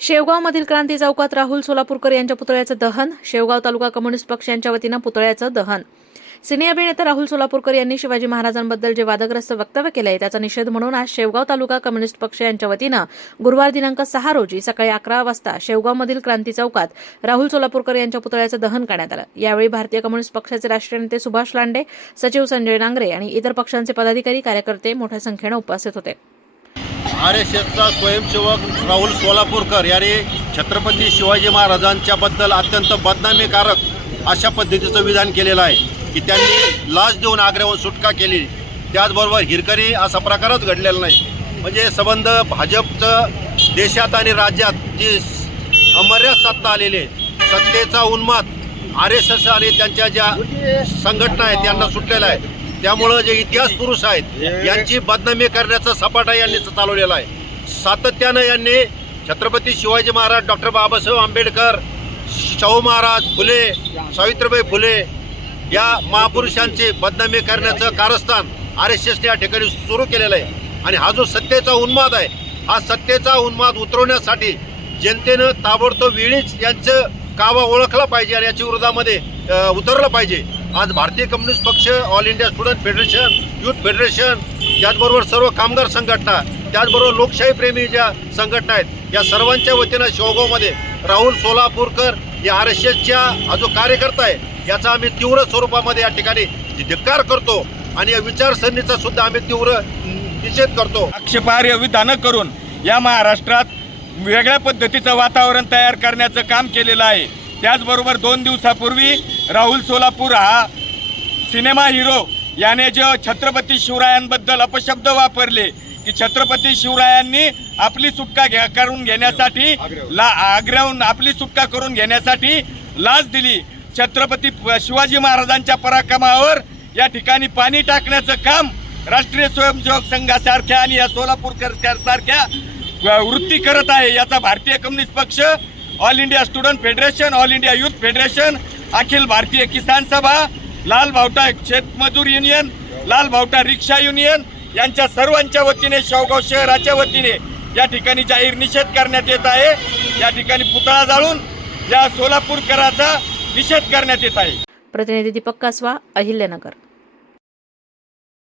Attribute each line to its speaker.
Speaker 1: शेवगावमधील क्रांती चौकात राहुल सोलापूरकर यांच्या पुतळ्याचं दहन शेवगाव तालुका कम्युनिस्ट पक्ष यांच्या वतीनं पुतळ्याचं दहन. सिने अभिनेता राहुल सोलापूरकर यांनी शिवाजी महाराजांबद्दल जे वादग्रस्त वक्तव्य केलं आहे त्याचा निषेध म्हणून आज शेवगाव तालुका कम्युनिस्ट पक्ष यांच्या वतीनं गुरुवार दिनांक सहा रोजी सकाळी अकरा वाजता शेवगावमधील क्रांती चौकात राहुल सोलापूरकर यांच्या पुतळ्याचं दहन करण्यात आलं. यावेळी भारतीय कम्युनिस्ट पक्षाचे राष्ट्रीय नेते सुभाष लांडे सचिव संजय नांगरे आणि इतर पक्षांचे पदाधिकारी कार्यकर्ते मोठ्या संख्येनं उपस्थित होते.
Speaker 2: आर एस एसचा स्वयंसेवक राहुल सोलापूरकर यांनी छत्रपती शिवाजी महाराजांच्याबद्दल अत्यंत बदनामीकारक अशा पद्धतीचं विधान केलेलं आहे की त्यांनी लाच देऊन आग्र्यावर सुटका केली. त्याचबरोबर हिरकरी असा प्रकारच घडलेला नाही. म्हणजे संबंध भाजपचं देशात आणि राज्यात जी अमर्याद सत्ता आलेली आहे सत्तेचा उन्माद आर एस एस आणि त्यांच्या ज्या संघटना आहेत त्यांना सुटलेला आहे. त्यामुळं जे इतिहास पुरुष आहेत यांची बदनामी करण्याचा सपाटा यांनी चालवलेला आहे. सातत्यानं यांनी छत्रपती शिवाजी महाराज डॉक्टर बाबासाहेब आंबेडकर शाहू महाराज फुले सावित्रीबाई फुले या महापुरुषांची बदनामी करण्याचं कारस्थान आर एस एसने या ठिकाणी सुरू केलेलं आहे. आणि हा जो सत्तेचा उन्माद आहे हा सत्तेचा उन्माद उतरवण्यासाठी जनतेनं ताबडतोब वेळीच यांचं कावा ओळखला पाहिजे आणि याच्या विरोधामध्ये उतरलं पाहिजे. आज भारतीय कम्युनिस्ट पक्ष all India student federation youth federation त्याचबरोबर सर्व कामगार संघटना त्याचबरोबर लोकशाही प्रेमी ज्या संघटना आहेत या सर्वांच्या वतीनं शेवगावमध्ये राहुल सोलापूरकर या आर एस एसच्या हा जो कार्यकर्ता आहे याचा आम्ही तीव्र स्वरूपामध्ये या ठिकाणी धिक्कार करतो आणि या विचारसरणीचा सुद्धा आम्ही तीव्र निषेध करतो.
Speaker 3: आक्षेपार्ह विधानं करून या महाराष्ट्रात वेगळ्या पद्धतीचं वातावरण तयार करण्याचं काम केलेलं आहे. त्याचबरोबर दोन दिवसापूर्वी राहुल सोलापूर हा सिनेमा हिरो. याने जो छत्रपती शिवरायांबद्दल अपशब्द वापरले की छत्रपती शिवरायांनी आपली सुटका घ्या करून घेण्यासाठी ला आग्र्याहून आपली सुटका करून घेण्यासाठी लाच दिली. छत्रपती शिवाजी महाराजांच्या पराक्रमावर या ठिकाणी पाणी टाकण्याचं काम राष्ट्रीय स्वयंसेवक संघासारख्या आणि या सोलापूरकर सारख्या वृत्ती करत आहे. याचा भारतीय कम्युनिस्ट पक्ष all India student federation all India youth federation Akhil Bharatiya Kisan Sabha लाल भावटा शेतमजूर युनियन लाल भावटा रिक्षा युनियन यांच्या सर्वांच्या वतीने शेवगाव शहराच्या वतीने या ठिकाणी जाहीर निषेध करण्यात येत आहे. या ठिकाणी पुतळा जाळून या सोलापूरकराचा निषेध करण्यात येत आहे.
Speaker 1: प्रतिनिधी दीपक कासवा अहिल्यानगर.